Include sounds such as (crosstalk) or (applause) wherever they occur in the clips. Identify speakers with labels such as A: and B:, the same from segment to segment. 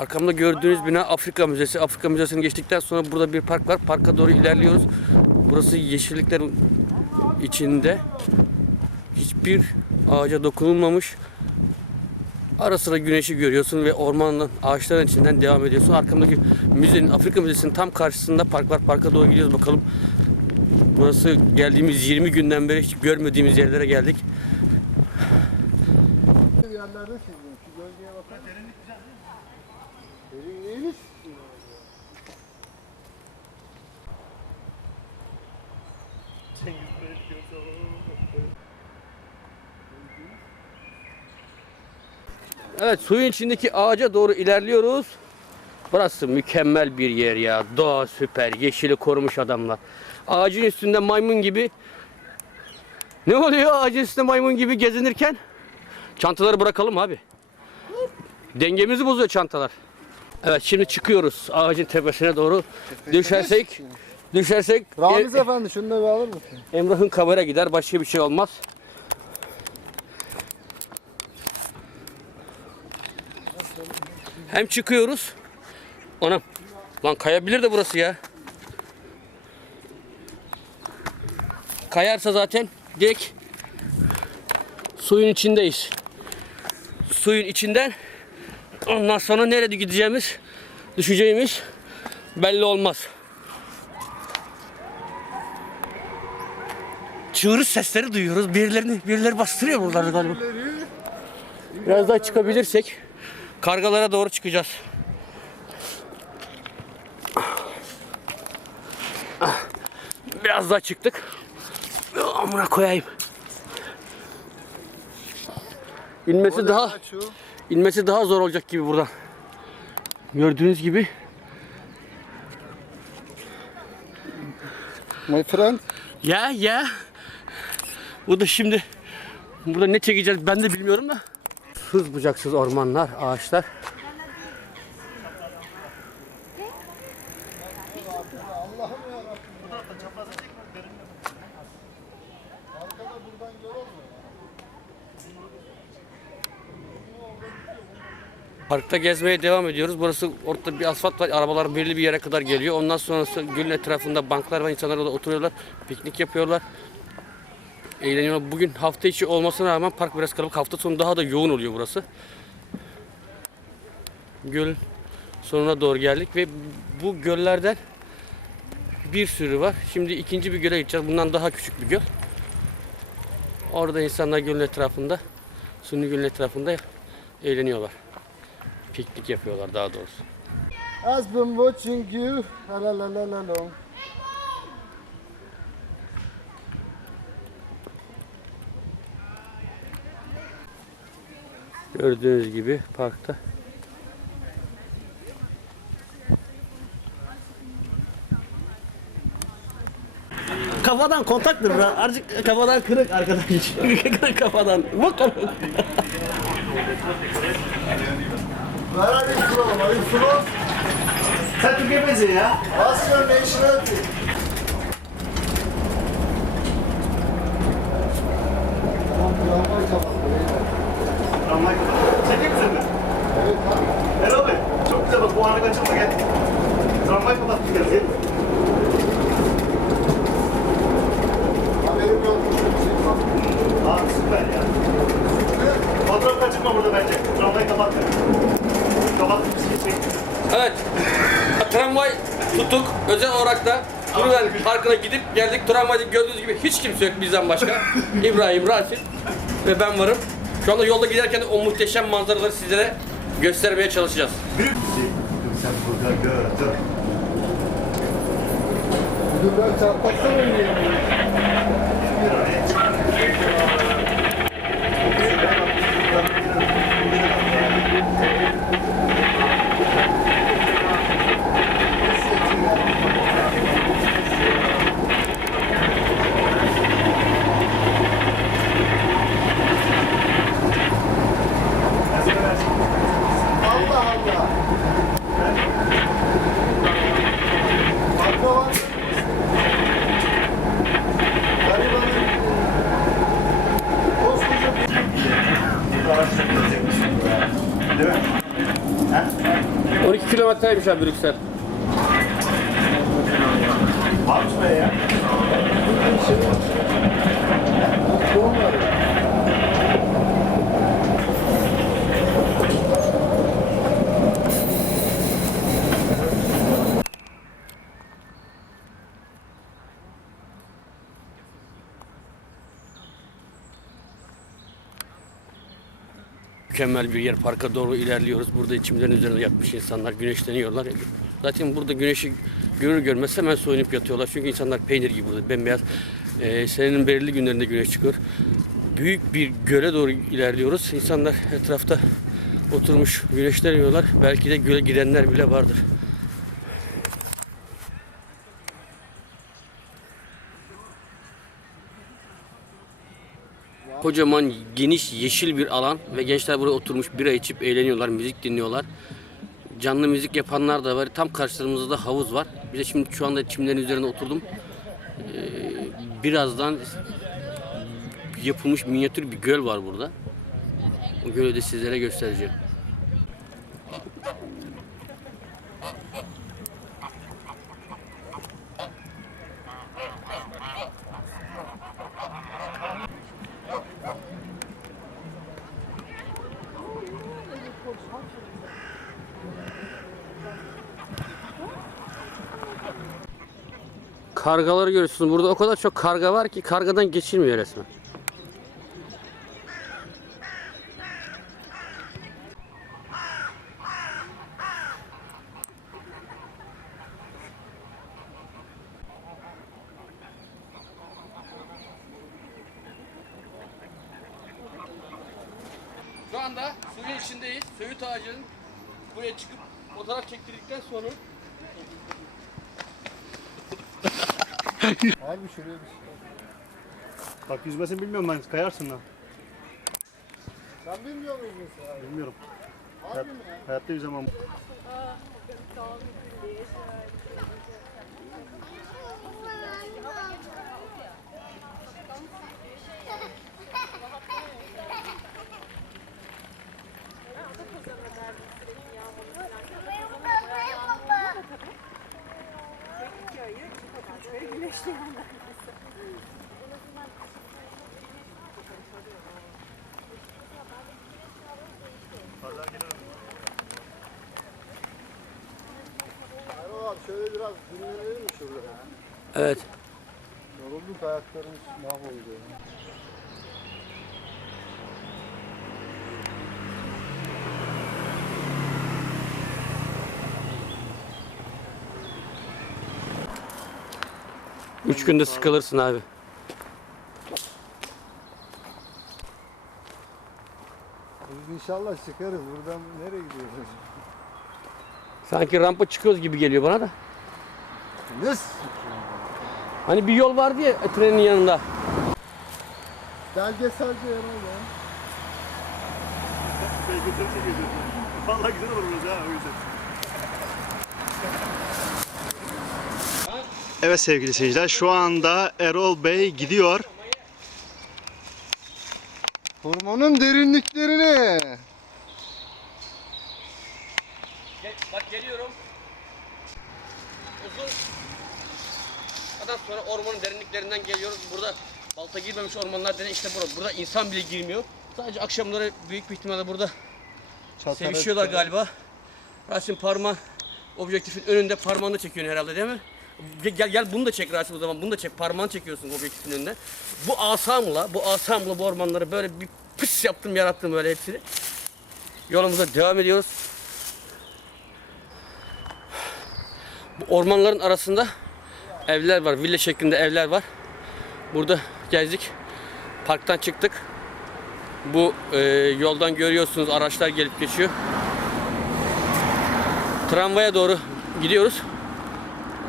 A: Arkamda gördüğünüz bina Afrika Müzesi. Afrika Müzesi'ni geçtikten sonra burada bir park var. Parka doğru ilerliyoruz. Burası yeşillikler içinde. Hiçbir ağaca dokunulmamış. Ara sıra güneşi görüyorsun ve ormanın ağaçların içinden devam ediyorsun. Arkamdaki müzenin, Afrika Müzesi'nin tam karşısında park var. Parka doğru gidiyoruz bakalım. Burası geldiğimiz 20 günden beri hiç görmediğimiz yerlere geldik.
B: yerlerde çizdim. Şu gölgeye bakar?
A: Evet suyun içindeki ağaca doğru ilerliyoruz. Burası mükemmel bir yer ya. Doğa süper. Yeşili korumuş adamlar. Ağacın üstünde maymun gibi ne oluyor ağacın üstünde maymun gibi gezinirken? Çantaları bırakalım abi. Dengemizi bozuyor çantalar. Evet şimdi çıkıyoruz ağacın tepesine doğru. Düşersek düşersek
B: Ramiz
A: E-
B: Efendi şunu da bir alır mısın?
A: Emrah'ın kamera gider başka bir şey olmaz. Hem çıkıyoruz. Anam. Lan kayabilir de burası ya. Kayarsa zaten direkt suyun içindeyiz. Suyun içinden ondan sonra nerede gideceğimiz, düşeceğimiz belli olmaz. çığırış sesleri duyuyoruz. Birilerini birileri bastırıyor buraları galiba. Biraz daha çıkabilirsek kargalara doğru çıkacağız. Biraz daha çıktık. Amına koyayım. İnmesi daha. İnmesi daha zor olacak gibi buradan. Gördüğünüz gibi
B: My friend.
A: Ya ya. Bu da şimdi burada ne çekeceğiz ben de bilmiyorum da. Hız bucaksız ormanlar, ağaçlar. Parkta gezmeye devam ediyoruz. Burası ortada bir asfalt var. Arabalar belli bir yere kadar geliyor. Ondan sonrası gölün etrafında banklar var. İnsanlar orada oturuyorlar. Piknik yapıyorlar. Eğleniyorlar. Bugün hafta içi olmasına rağmen park biraz kalabalık. Hafta sonu daha da yoğun oluyor burası. Göl sonuna doğru geldik ve bu göllerden bir sürü var. Şimdi ikinci bir göle gideceğiz. Bundan daha küçük bir göl. Orada insanlar gölün etrafında, Sunni gölün etrafında eğleniyorlar. Piknik yapıyorlar daha doğrusu.
B: Has been watching you. La la la la la.
A: Gördüğünüz gibi parkta. Kafadan kontaktır bura. Azıcık kafadan kırık arkadaş. (laughs) kafadan. Bakalım.
B: From?
C: Sen Türkiye benziyor ya.
B: What's your nationality? Tramvay çapası.
C: Tramvay Çekeyim mi seni?
B: Evet abi.
C: Bey. Çok güzel bak bu anı kaçırma gel. Tramvay kapattık ya. Gel.
B: Haberim yok.
C: Abi süper ya. Fotoğraf kaçırma burada bence. Tramvay kapattı. Kapattık biz gitmeyi.
A: Evet. Tramvay tuttuk. Özel olarak da Kuruven Parkı'na gidip geldik. Tramvayda gördüğünüz gibi hiç kimse yok bizden başka. İbrahim, Rasim ve ben varım. Şu anda yolda giderken de o muhteşem manzaraları sizlere göstermeye çalışacağız.
C: Sen burada gör. Dur.
B: Müdürler çarpaksa mı değil mi? Ha?
A: 12 kilometreymiş abi Brüksel.
C: Bakma ya.
B: Şey,
A: Mükemmel bir yer. Parka doğru ilerliyoruz. Burada çimlerin üzerinde yatmış insanlar güneşleniyorlar. Zaten burada güneşi görür görmez hemen soyunup yatıyorlar. Çünkü insanlar peynir gibi burada bembeyaz. Ee, senenin belirli günlerinde güneş çıkıyor. Büyük bir göle doğru ilerliyoruz. İnsanlar etrafta oturmuş güneşleniyorlar. Belki de göle gidenler bile vardır. Kocaman, geniş, yeşil bir alan ve gençler buraya oturmuş bira içip eğleniyorlar, müzik dinliyorlar. Canlı müzik yapanlar da var. Tam karşılarımızda da havuz var. Bir de şimdi şu anda çimlerin üzerine oturdum. Ee, birazdan yapılmış minyatür bir göl var burada. O gölü de sizlere göstereceğim. Kargaları görüyorsunuz. Burada o kadar çok karga var ki kargadan geçilmiyor resmen. Şu anda suyun içindeyiz. Söğüt ağacının buraya çıkıp fotoğraf çektirdikten sonra (laughs)
B: Harbi şuraya bir şey.
C: Bak yüzmesini bilmiyorum ben. Kayarsın lan.
B: Sen bilmiyor muydun mesela?
C: Bilmiyorum.
B: Harbi mi ya?
C: Hayatta yüzemem.
B: Erol abi şöyle biraz dinlenelim mi şurada?
A: Evet.
B: Yorulduk ayaklarımız mahvoldu.
A: Üç günde sıkılırsın abi.
B: Biz inşallah çıkarız. Buradan nereye gidiyoruz?
A: Sanki rampa çıkıyoruz gibi geliyor bana da.
B: Ne?
A: Hani bir yol vardı ya trenin yanında.
B: Belgeselci ya.
C: Belgesel çekiyorsun. Vallahi güzel olur ha o yüzden. Evet sevgili seyirciler şu anda Erol Bey gidiyor.
B: Ormanın derinliklerine.
A: bak geliyorum. Uzun Ondan sonra ormanın derinliklerinden geliyoruz. Burada balta girmemiş ormanlar denen işte burada. Burada insan bile girmiyor. Sadece akşamları büyük bir ihtimalle burada sevişiyorlar galiba. Rasim parmağı objektifin önünde parmağını çekiyorsun herhalde değil mi? Gel, gel bunu da çek Rasim o zaman. Bunu da çek. Parmağını çekiyorsun objektifin önünde. Bu asamla, bu asamla bu ormanları böyle bir pıs yaptım, yarattım böyle hepsini. Yolumuza devam ediyoruz. Bu ormanların arasında evler var. Villa şeklinde evler var. Burada gezdik. Parktan çıktık. Bu e, yoldan görüyorsunuz araçlar gelip geçiyor. Tramvaya doğru gidiyoruz.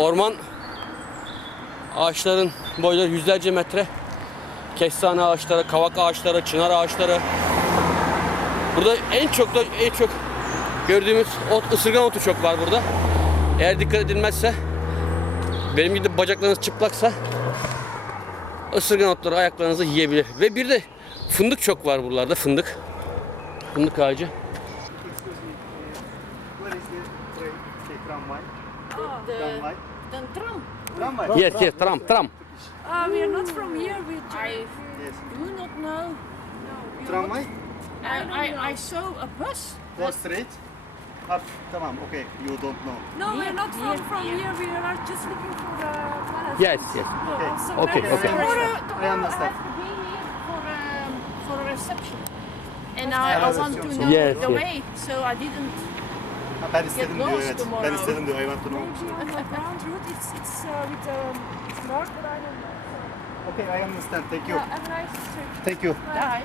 A: Orman ağaçların boyları yüzlerce metre. Kestane ağaçları, kavak ağaçları, çınar ağaçları. Burada en çok da en çok gördüğümüz ot, ısırgan otu çok var burada. Eğer dikkat edilmezse benim gibi bacaklarınız çıplaksa ısırgan otları ayaklarınızı yiyebilir. Ve bir de fındık çok var buralarda fındık. Fındık ağacı.
C: The, Tramvay.
D: the tram.
A: Yes, yes, tram, tram.
D: Uh, we are not from here. We I
C: Yes.
D: do not know.
C: Tramvay.
D: I, I, I saw a bus.
C: Go straight. Up. Tamam. Okay. You don't know.
D: No, we're not from, from here. We are just looking for the palace.
A: Yes, yes. Okay, okay.
D: Tomorrow,
C: I
D: tomorrow I,
C: understand.
D: have to be here for, um, for a reception. And I, I want to know
A: Yes,
D: the
A: yes.
D: way, so I didn't.
C: Ben istedim diyor evet. Ben istedim diyor. I want to know.
E: Brown root, it's, it's with the but I don't know.
C: Okay, I understand. Thank you.
E: Yeah, have a nice trip.
C: Thank you.
F: Bye.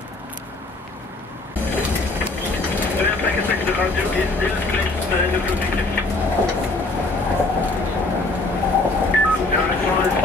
F: Bye.